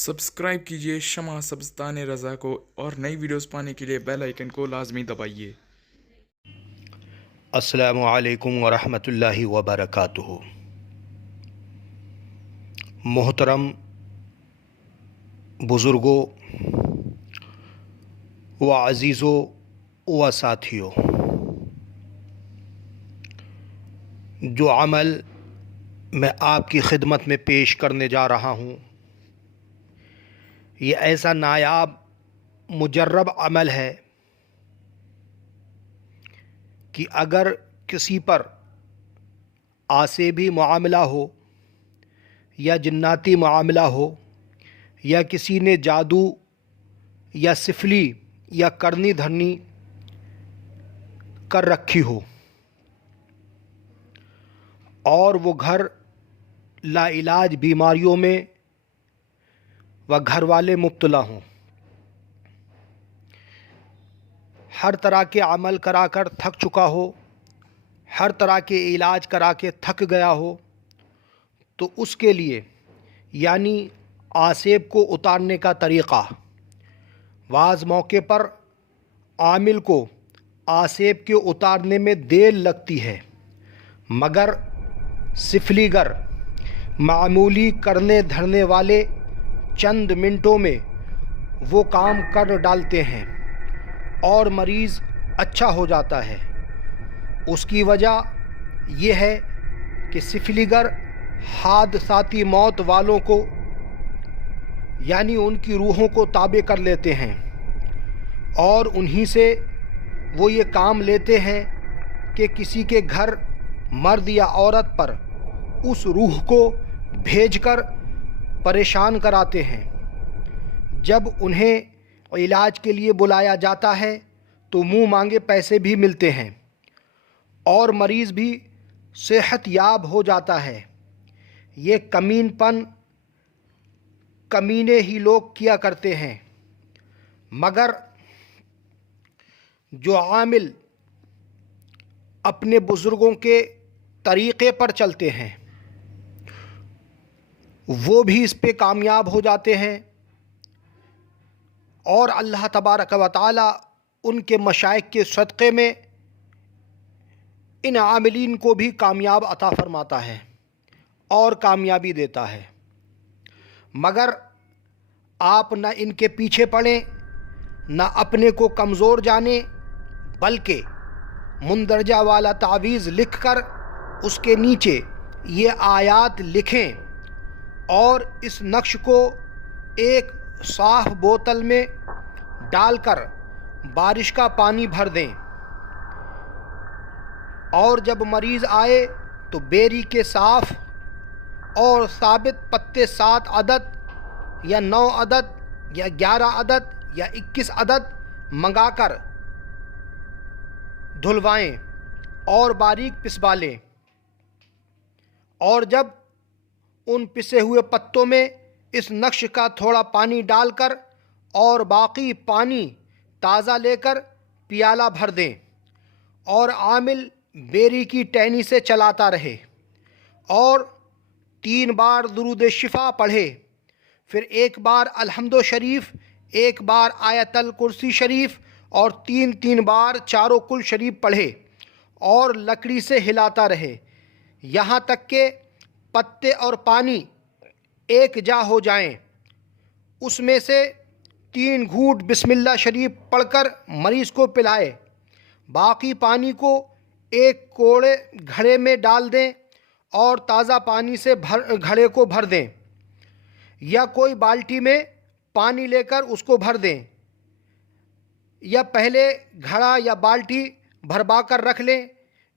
Subscribe कीजिए शमा सब्स्तान रज़ा को और नई वीडियोस पाने के लिए बेल आइकन को लाजमी दबाइए। अस्सलामु अलैकुम वरहमतुल्लाहि वबरकातुहू। मोहतरम बुज़ुर्गों व अज़ीज़ों व साथियों, जो अमल मैं आपकी खिदमत में पेश करने जा रहा हूँ, ये ऐसा नायाब मुजर्रब अमल है कि अगर किसी पर आसेबी मामला हो या जिन्नाती मामला हो या किसी ने जादू या सिफली या करनी धरनी कर रखी हो और वो घर लाइलाज बीमारियों में व घर वाले मुब्तला हों, हर तरह के अमल कराकर थक चुका हो, हर तरह के इलाज करा के थक गया हो, तो उसके लिए यानी आसेब को उतारने का तरीक़ा, बाज़ मौके पर आमिल को आसेब के उतारने में देर लगती है, मगर सिफलीगर मामूली करने धरने वाले चंद मिनटों में वो काम कर डालते हैं और मरीज़ अच्छा हो जाता है। उसकी वजह यह है कि सिफलीगर हादसाती मौत वालों को यानी उनकी रूहों को ताबे कर लेते हैं और उन्हीं से वो ये काम लेते हैं कि किसी के घर मर्द या औरत पर उस रूह को भेजकर परेशान कराते हैं। जब उन्हें इलाज के लिए बुलाया जाता है तो मुंह मांगे पैसे भी मिलते हैं और मरीज़ भी सेहत याब हो जाता है। ये कमीनपन कमीने ही लोग किया करते हैं, मगर जो आमिल अपने बुज़ुर्गों के तरीक़े पर चलते हैं वो भी इस पे कामयाब हो जाते हैं और अल्लाह तबारक व तआला उनके मशाइख के सदक़े में इन आमिलीन को भी कामयाब अता फ़रमाता है और कामयाबी देता है। मगर आप न इनके पीछे पड़ें, न अपने को कमज़ोर जाने, बल्कि मुंदरजा वाला तावीज़ लिखकर उसके नीचे ये आयात लिखें और इस नक्श को एक साफ़ बोतल में डालकर बारिश का पानी भर दें और जब मरीज़ आए तो बेरी के साफ़ और साबित पत्ते 7 अदद या 9 अदद या 11 अदद या 21 अदद मंगाकर धुलवाएं और बारीक पिसवा लें और जब उन पिसे हुए पत्तों में इस नक्श का थोड़ा पानी डालकर और बाकी पानी ताज़ा लेकर पियाला भर दें और आमिल बेरी की टहनी से चलाता रहे और 3 बार दुरूद शिफा पढ़े, फिर 1 बार अलहम्दो शरीफ, 1 बार आयतल कुर्सी शरीफ और 3 बार चारों कुल शरीफ पढ़े और लकड़ी से हिलाता रहे यहाँ तक के पत्ते और पानी एक जा हो जाएं। उसमें से 3 घूंट बिस्मिल्लाह शरीफ पढ़कर मरीज़ को पिलाए। बाकी पानी को एक कोड़े घड़े में डाल दें और ताज़ा पानी से घड़े को भर दें या कोई बाल्टी में पानी लेकर उसको भर दें या पहले घड़ा या बाल्टी भरवा कर रख लें।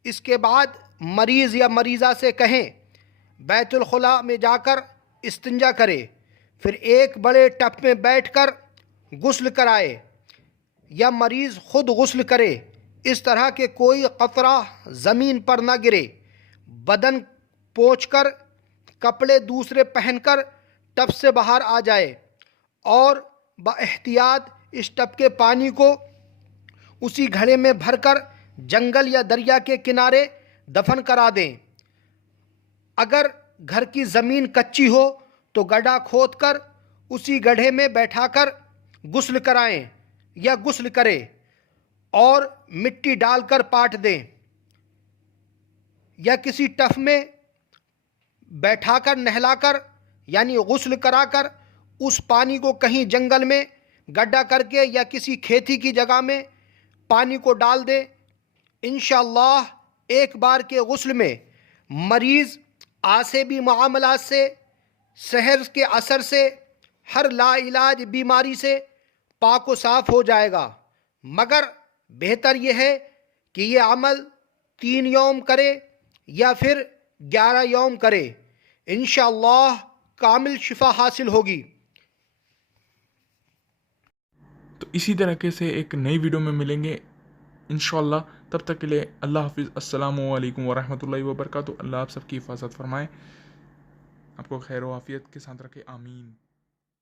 इसके बाद मरीज़ या मरीज़ा से कहें बैतुल खुला में जाकर इस्तिंजा करे, फिर एक बड़े टब में बैठकर गुस्ल कराए या मरीज़ ख़ुद गुस्ल करे। इस तरह के कोई कतरा ज़मीन पर न गिरे। बदन पोंछकर कपड़े दूसरे पहनकर टब से बाहर आ जाए और बाएहतियात इस टब के पानी को उसी घड़े में भरकर जंगल या दरिया के किनारे दफन करा दें। अगर घर की ज़मीन कच्ची हो तो गड्ढा खोदकर اسی گڑھے میں بیٹھا کر غسل کرائیں یا غسل کرے اور مٹی ڈال کر پاٹ دیں، یا کسی ٹف میں بیٹھا کر نہلا کر یعنی غسل کرا کر اس پانی کو کہیں جنگل میں گڈھا کر کے یا کسی کھیتی کی جگہ میں پانی کو ڈال دے۔ انشاءاللہ ایک بار کے غسل میں مریض آسیبی معاملات سے، سحر کے اثر سے، ہر لا علاج بیماری سے پاک و صاف ہو جائے گا۔ مگر بہتر یہ ہے کہ یہ عمل 3 یوم کرے یا پھر 11 یوم کرے، انشاءاللہ کامل شفا حاصل ہوگی۔ تو اسی طریقے سے ایک نئی ویڈیو میں ملیں گے انشاءاللہ، تب تک کے لیے اللہ حافظ، السلام علیکم ورحمۃ اللہ وبرکاتہ۔ اللہ آپ سب کی حفاظت فرمائے، آپ کو خیر و عافیت کے ساتھ رکھے، آمین۔